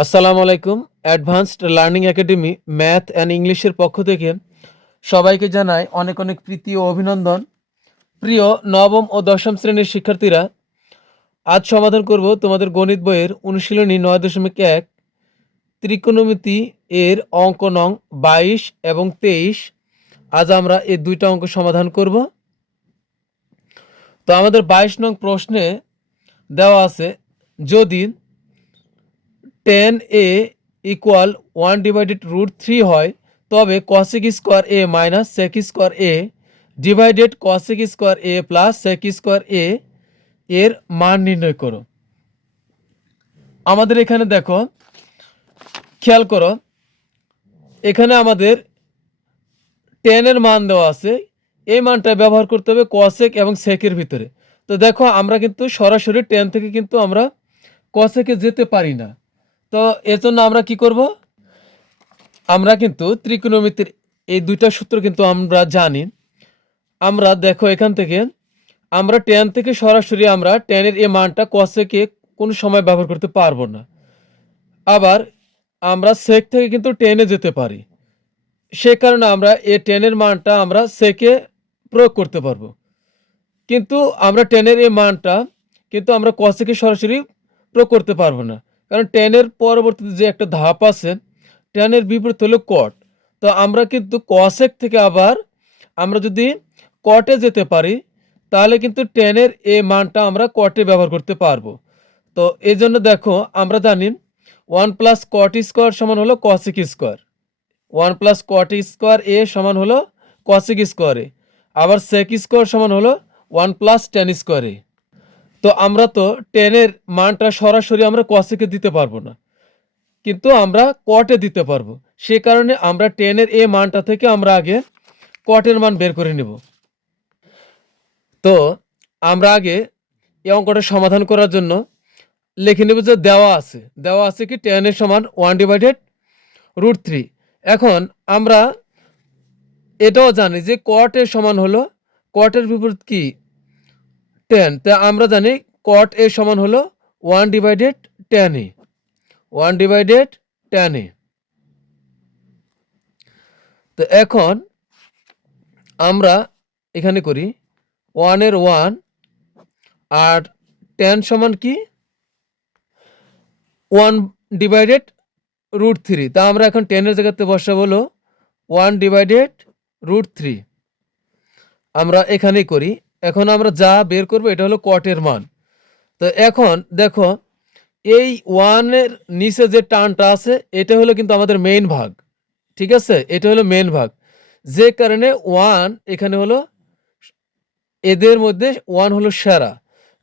আসসালামু আলাইকুম। Advanced learning academy math and ইংলিশের পক্ষ থেকে সবাইকে জানাই অনেক অনেক প্রীতি ও অভিনন্দন। প্রিয় নবম ও দশম শ্রেণীর শিক্ষার্থীরা, আজ সমাধান করব তোমাদের গণিত বইয়ের অনুশীলনী 9.1 ত্রিকোণমিতি এর অঙ্ক নং 22 এবং 23। আজ আমরা এই দুইটা অঙ্ক সমাধান করব। তো আমাদের 22 নং প্রশ্নে দেওয়া আছে, যদি tan a ইকুয়াল 1/√3 হয়, তবে cosec square a minus sec square a divided cosec square a plus sec square a এর মান নির্ণয় করো। আমাদের এখানে দেখো, খেয়াল করো, এখানে আমাদের tan এর মান দেওয়া আছে, এই মানটা ব্যবহার করতে হবে cosec এবং sec এর ভিতরে। তো দেখো, আমরা কিন্তু সরাসরি tan থেকে কিন্তু আমরা cosec এ যেতে পারি না। তো এর জন্য আমরা কি করব, আমরা কিন্তু ত্রিকোণমিতির এই দুইটা সূত্র কিন্তু আমরা জানি। আমরা দেখো, এখান থেকে আমরা tan থেকে সরাসরি আমরা tan এর এই মানটা cosec এ কোনো সময় ব্যবহার করতে পারবো না। আবার আমরা sec থেকে কিন্তু tan এ যেতে পারি, সে কারণে আমরা এই tan এর মানটা আমরা sec এ প্রয়োগ করতে পারবো। কিন্তু আমরা tan এর এই মানটা কিন্তু আমরা cosec এ সরাসরি প্রয়োগ করতে পারবো না, কারণ tan এর পরবর্তীতে যে একটা ধাপ আছে, tan এর বিপরীত হলো cot। তো আমরা কিন্তু cosec থেকে আবার আমরা যদি cot এ যেতে পারি, তাহলে কিন্তু tan এর এই মানটা আমরা cot এ ব্যবহার করতে পারবো। তো এই জন্য দেখো, আমরা জানি 1 প্লাস cot স্কোয়ার সমান হলো cosec square, 1 plus cot square এ সমান হলো cosec স্কোয়ার এ, আবার sec স্কোয়ার সমান হলো 1 প্লাস tan স্কোয়ার এ। তো আমরা তো tan এর মানটা সরাসরি আমরা cosec এ দিতে পারবো না, কিন্তু আমরা cot এ দিতে পারবো। সে কারণে আমরা tan এর এই মানটা থেকে আমরা আগে cot এর মান বের করে নেব। তো আমরা আগে এই অঙ্কটা সমাধান করার জন্য লিখে নেব যে দেওয়া আছে কি tan এর সমান 1/√3। এখন আমরা এটাও জানি যে cot এর সমান হলো, cot এর বিপরীত কি tan, তা আমরা জানি cot এর সমান হলো 1/tan a, 1/tan a। তো এখন আমরা এখানে করি 1 এর 1 আর tan সমান কি 1/√3। তা আমরা এখন tan এর জায়গাতে বসাবো হলো 1/√3। আমরা এখানেই করি। এখন আমরা যা বের করবো এটা হলো cot এর মান। তো এখন দেখো, এই 1 এর নিচে যে টানটা আছে, এটা হলো কিন্তু আমাদের মেইন ভাগ, ঠিক আছে, এটা হলো মেইন ভাগ, যে কারণে 1 এখানে হলো, এদের মধ্যে 1 হলো সেরা,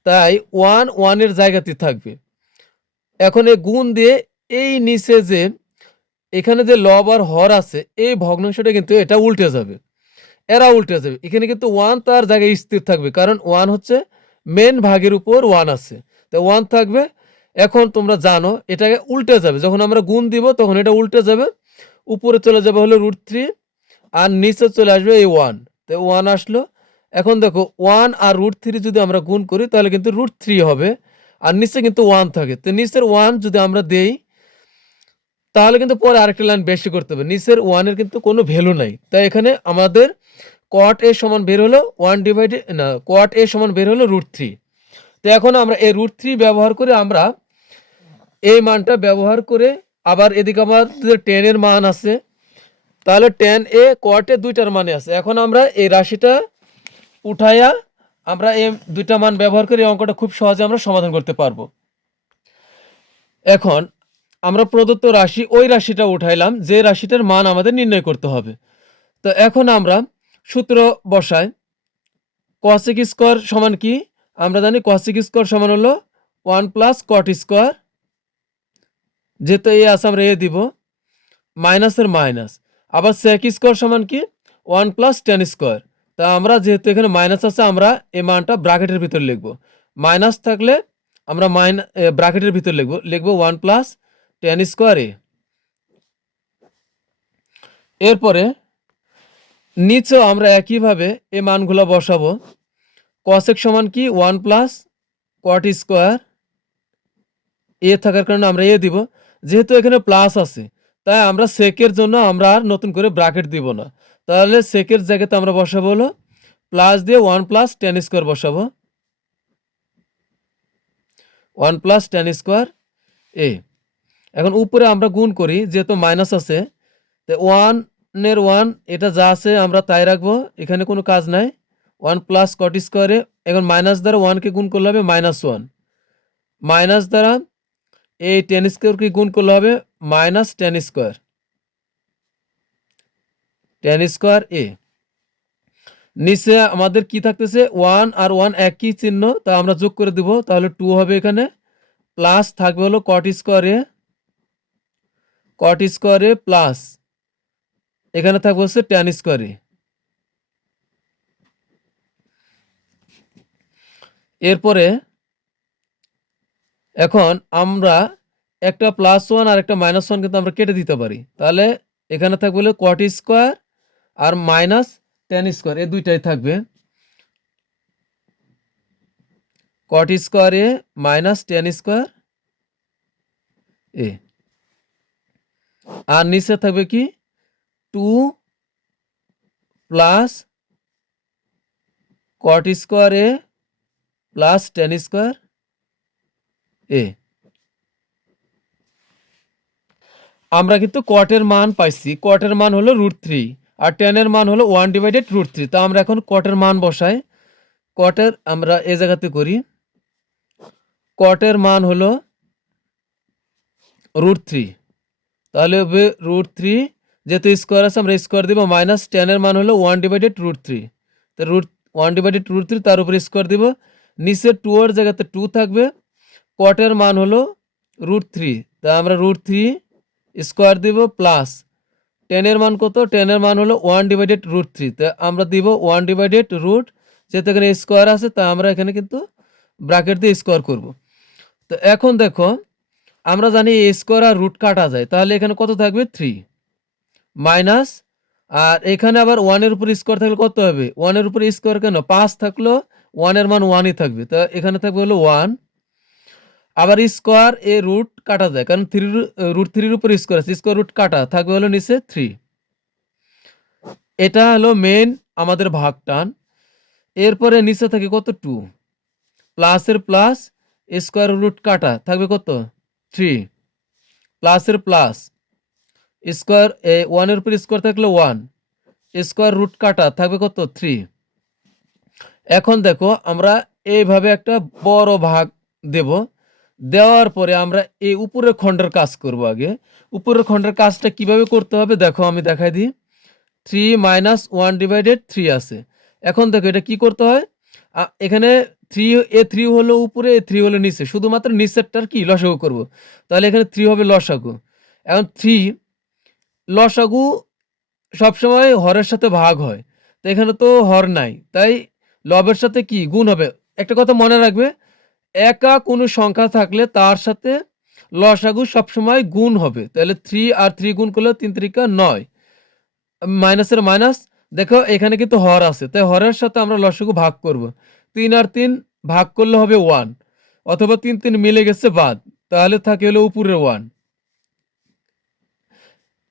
তাই 1 এর জায়গাতে থাকবে। এখন এই গুণ দিয়ে এই নিচে যে এখানে যে লব আর হর আছে, এই ভগ্নাংশটা কিন্তু এটা উল্টে যাবে, এরা উল্টে যাবে। এখানে কিন্তু 1 তার জায়গায় স্থির থাকবে, কারণ 1 হচ্ছে মেন ভাগের উপর 1 আছে, তো 1 থাকবে। এখন তোমরা জানো এটাকে উল্টে যাবে, যখন আমরা গুণ দিব তখন এটা উল্টে যাবে, উপরে চলে যাবে হলো √3 আর নিচে চলে আসবে এই 1, তো 1 আসলো। এখন দেখো 1 আর √3 যদি আমরা গুণ করি তাহলে কিন্তু √3 হবে, আর নিচে কিন্তু 1 থাকে, তো নিচের 1 যদি আমরা দেই তাহলে কিন্তু পরে আরেকটা লাইন বেশি করতে হবে, নিচের 1 এর কিন্তু কোনো ভ্যালু নাই। তাই এখানে আমাদের cot a সমান বের হলো 1 ডিভাইডেড না, cot a সমান বের হলো √3। তো এখন আমরা এই √3 ব্যবহার করে আমরা এই মানটা ব্যবহার করে আবার এদিকে আমাদের tan এর মান আছে, তাহলে tan a cot a দুইটার মানে আছে। এখন আমরা এই রাশিটা উঠাইয়া আমরা এই দুইটা মান ব্যবহার করে এই অঙ্কটা খুব সহজে আমরা সমাধান করতে পারবো। এখন আমরা প্রদত্ত রাশি, ওই রাশিটা উঠাইলাম যে রাশিটার মান আমাদের নির্ণয় করতে হবে। তো এখন আমরা সূত্র বসাই, cosec স্কোয়ার সমান কি, আমরা জানি cosec স্কোয়ার সমান হলো 1 প্লাস cot স্কোয়ার, যেহেতু এ আছে আমরা এ দিব, মাইনাসের মাইনাস, আবার sec স্কোয়ার সমান কি 1 প্লাস tan স্কোয়ার। তা আমরা যেহেতু এখানে মাইনাস আছে, আমরা এই মানটা ব্র্যাকেটের ভিতর লিখব, মাইনাস থাকলে আমরা ব্র্যাকেটের ভিতর লিখব 1 প্লাস tan স্কোয়ার এ। এরপরে নিচেও আমরা একইভাবে এই মানগুলো বসাবো, cosec সমান কি 1 প্লাস cot স্কোয়ার, এ থাকার কারণে আমরা এ দিব, যেহেতু এখানে প্লাস আছে তাই আমরা সেকের জন্য আমরা আর নতুন করে ব্র্যাকেট দিব না, তাহলে সেকের জায়গাতে আমরা বসাবো হলো প্লাস দিয়ে 1 প্লাস টেন স্কোয়ার বসাবো, 1 প্লাস টেন স্কোয়ার এ। এখন উপরে আমরা গুণ করি, যেহেতু মাইনাস আছে তো 1 এটা যা আছে আমরা তাই রাখবো, এখানে কোনো কাজ নাই। 1 প্লাস কট স্কোয়ারে এখন মাইনাস দ্বারা 1কে গুণ করলে হবে -1, মাইনাস দ্বারা এই টেন স্কোয়ারকে গুণ করলে হবে মাইনাস টেন স্কোয়ার এ। নিচে আমাদের কি থাকতেছে 1 আর 1 একই চিহ্ন, তা আমরা যোগ করে দিব, তাহলে 2 হবে এখানে, প্লাস থাকবে হলো কট স্কোয়ারে প্লাস এখানে থাকবে হচ্ছে টেন স্কোয়ারে। এরপরে এখন আমরা একটা +1 আর একটা -1 কিন্তু আমরা কেটে দিতে পারি, তাহলে এখানে থাকবে হলো কট স্কোয়ার আর মাইনাস টেন স্কোয়ার, এই দুইটাই থাকবে, কট স্কোয়ারে মাইনাস টেন স্কোয়ার এ। আর নিচে থাকবে কি 2 প্লাস কট স্কোয়ারে প্লাস টেন স্কোয়ার এ। আমরা কিন্তু কটের মান পাইছি, কটের মান হলো √3 আর টেনের মান হলো 1/√3। তো আমরা এখন কটের মান বসাই, কটের আমরা এ জায়গাতে করি, কটের মান হলো √3, তাহলে হবে √3, যেহেতু স্কোয়ার আছে আমরা স্কোয়ার দিব, মাইনাস টেনের মান হলো 1/√3, তো √1/√3 তার উপরে স্কোয়ার দিব, নিচে 2 এর জায়গাতে 2 থাকবে, কটের মান হলো √3, তা আমরা √3 স্কোয়ার দিব প্লাস টেনের মান কত, টেনের মান হলো 1/√3, তা আমরা দিব 1/√, যেহেতু এখানে স্কোয়ার আছে তা আমরা এখানে কিন্তু ব্র্যাকেট দিয়ে স্কোয়ার করব। তো এখন দেখো আমরা জানি স্কোয়ার আর রুট কাটা যায়, তাহলে এখানে কত থাকবে 3 মাইনাস, আর এখানে আবার 1 এর উপর স্কোয়ার থাকলে কত হবে, 1 এর উপর স্কোয়ার কেন, 5 থাকলো 1 এর মান 1ই থাকবে, তা এখানে থাকবে হলো 1, আবার স্কোয়ার এ রুট কাটা যায় কারণ √3 উপর স্কোয়ার আছে, স্কোয়ার রুট কাটা থাকবে হলো নিচে 3। এটা হলো মেন আমাদের ভাগ টান। এরপরে নিচে থাকে কত 2 প্লাসের প্লাস স্কোয়ার রুট কাটা থাকবে কত 3, প্লাসের প্লাস স্কোয়ার 1 এর উপর স্কোয়ার থাকলে 1, স্কোয়ার রুট কাটা থাকবে কত 3। এখন দেখো আমরা এইভাবে একটা বড় ভাগ দেব, দেওয়ার পরে আমরা এই উপরের খণ্ডের কাজ করব। আগে উপরের খণ্ডের কাজটা কিভাবে করতে হবে দেখো আমি দেখাই দিই। 3 - 1/3 আছে। এখন দেখো এটা কি করতে হয়, এখানে 3 হলো উপরে, 3 হলো নিচে, শুধুমাত্র নিচেরটার কি লসাগু করব, তাহলে এখানে 3 হবে লসাগু। এখন 3 লসাগু সবসময় হরের সাথে ভাগ হয়, তো এখানে তো হর নাই, তাই লবের সাথে কি গুণ হবে। একটা কথা মনে রাখবে, একা কোনো সংখ্যা থাকলে তার সাথে লসাগু সবসময় গুণ হবে, তাহলে 3 আর 3 গুণ করলে 3 × 3 = 9, মাইনাসের মাইনাস, দেখো এখানে কিন্তু হর আছে, তাই হরের সাথে আমরা লসাগু ভাগ করব, 3 আর 3 ভাগ করলে হবে 1, অথবা 3 3 মিলে গেছে বাদ, তাহলে থাকে হলো উপরের 1,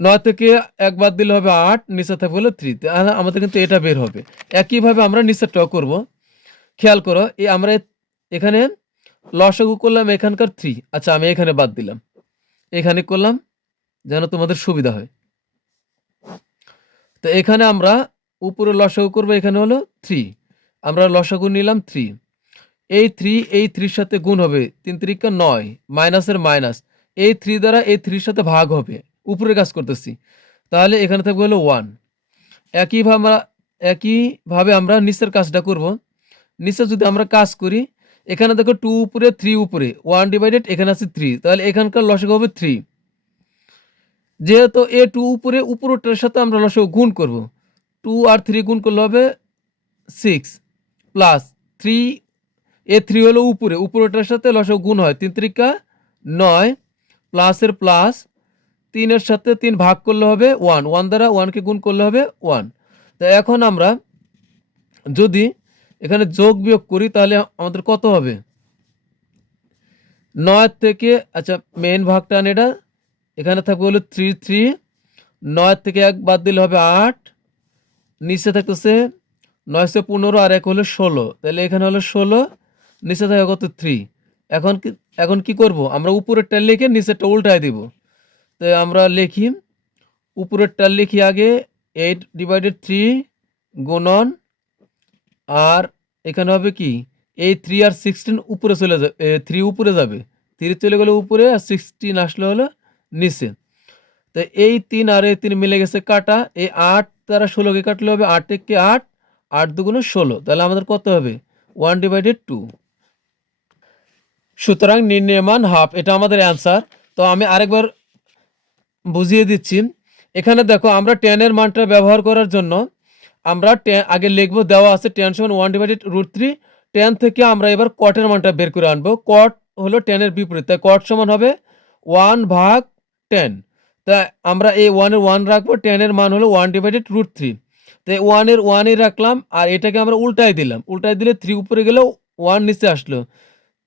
9 থেকে 1 বাদ দিলে হবে 8, নিচে থাকবে হলো 3, তাহলে আমাদের কিন্তু এটা বের হবে। একইভাবে আমরা নিচেরটাও করব, খেয়াল করো এই আমরা এখানে লসাগু করলাম এখানকার 3, আচ্ছা আমি এখানে বাদ দিলাম, এখানে করলাম যেন তোমাদের সুবিধা হয়। তো এখানে আমরা উপরে লসাগু করব, এখানে হলো 3, আমরা লসাগু নিলাম 3, এই 3 এই 3 সাথে গুণ হবে, 3 × 3 = 9, মাইনাসের মাইনাস, এই 3 দ্বারা এই 3 সাথে ভাগ হবে, উপরের কাজ করতেছি, তাহলে এখানে থাকবে হলো 1। একইভাবে আমরা নিচের কাজটা করব, নিচে যদি আমরা কাজ করি, এখানে দেখো 2 উপরে 3 উপরে 1/, এখানে আছে 3, তাহলে এখানকার লসাগু হবে 3, যেহেতু এ 2 উপরে উপরটার সাথে আমরা লসাগু গুণ করব, 2 আর 3 গুণ করলে হবে 6, প্লাস 3 এ 3 হলো উপরে, উপরটার সাথে লসাগু গুণ হয়, 3 × 3 = 9, প্লাসের প্লাস 3 এর সাথে 3 ভাগ করলে হবে 1, 1 দ্বারা 1 কে গুণ করলে হবে 1। তো এখন আমরা যদি এখানে যোগ বিয়োগ করি তাহলে আমাদের কত হবে, 9 থেকে, আচ্ছা মেইন ভাগটা এটা এখানে থাকবে হলো 3 3, 9 থেকে 1 বাদ দিলে হবে 8, নিচে থাকতেছে 9 × 15 আর 1 হলো 16, তাহলে এখানে হলো 16, নিচে থাকে কত 3। এখন কি করব, আমরা উপরেরটা লিখে নিচেরটা উল্টায় দিব। তো আমরা লিখি, উপরেরটা লিখি আগে 8/3 গুণন, আর এখানে হবে কি এই 3 আর 16 উপরে চলে যাবে, 3 উপরে যাবে, 3 চলে গেলে উপরে আর 16 আসলে হলো নিচে। তো এই 3 আর এই 3 মিলে গেছে কাটা, এই 8 দ্বারা 16কে কাটলে হবে 8 একে 8, 8 দুগুণে 16, তাহলে আমাদের কত হবে 1/2। সুতরাং নির্ণয় মান হাফ, এটা আমাদের অ্যান্সার। তো আমি আরেকবার বুঝিয়ে দিচ্ছি। এখানে দেখো আমরা tan এর মানটা ব্যবহার করার জন্য আমরা আগে লিখবো, দেওয়া আছে tan সমান 1/√3। tan থেকে আমরা এবার cot এর মানটা বের করে আনবো। cot হলো tan এর বিপরীত, তাই cot সমান হবে 1/tan। তাই আমরা এই 1 এর 1 রাখবো, tan এর মান হলো 1/√3। তাই 1 এর 1ই রাখলাম, আর এটাকে আমরা উল্টায় দিলাম, উল্টায় দিলে 3 উপরে গেলেও 1 নিচে আসলো।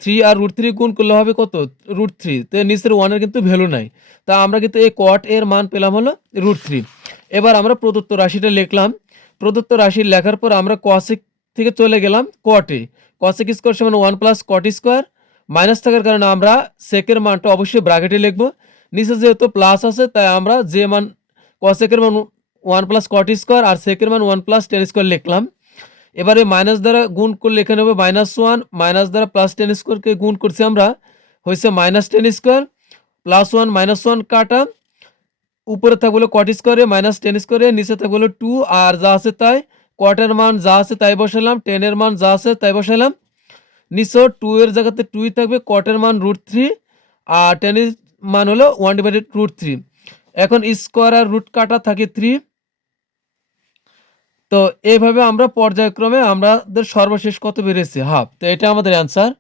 3 আর √3 গুণ করলে হবে কত √3, তো নিচের 1 এর কিন্তু ভ্যালু নাই। তা আমরা কিন্তু এই cot এর মান পেলাম হলো √3। এবার আমরা প্রদত্ত রাশিটা লিখলাম। প্রদত্ত রাশি লেখার পর আমরা cosec থেকে চলে গেলাম cot এ। cosec স্কয়ার সমান 1 প্লাস cot স্কয়ার, মাইনাস থাকার কারণে আমরা sec এর মানটা অবশ্যই ব্র্যাকেটে লিখব। নিচে যেহেতু প্লাস আছে তাই আমরা যে মান cosec এর মান 1 প্লাস cot স্কয়ার আর sec এর মান 1 প্লাস tan স্কয়ার লিখলাম। এবারে মাইনাস দ্বারা গুণ করলে এখানে হবে -1, মাইনাস দ্বারা প্লাস tan স্কয়ারকে গুণ করছি আমরা, হয়েছে -tan স্কয়ার, +1 -1 কাটা, উপরে থাকবে হলো cot স্কয়ারে -tan স্কয়ারে, নিচে থাকবে হলো 2, আর যা আছে তাই, cot এর মান যা আছে তাই বসালাম, tan এর মান যা আছে তাই বসালাম। নিচেও 2 এর জায়গাতে 2ই থাকবে, cot এর মান √3 আর tan এর মান হলো 1/√3। এখন স্কয়ার আর রুট কাটা থাকে 3। তো এইভাবে আমরা পর্যায়ক্রমে আমাদের সর্বশেষ কত বেরিয়েছে হাফ। তো এটা আমাদের অ্যান্সার।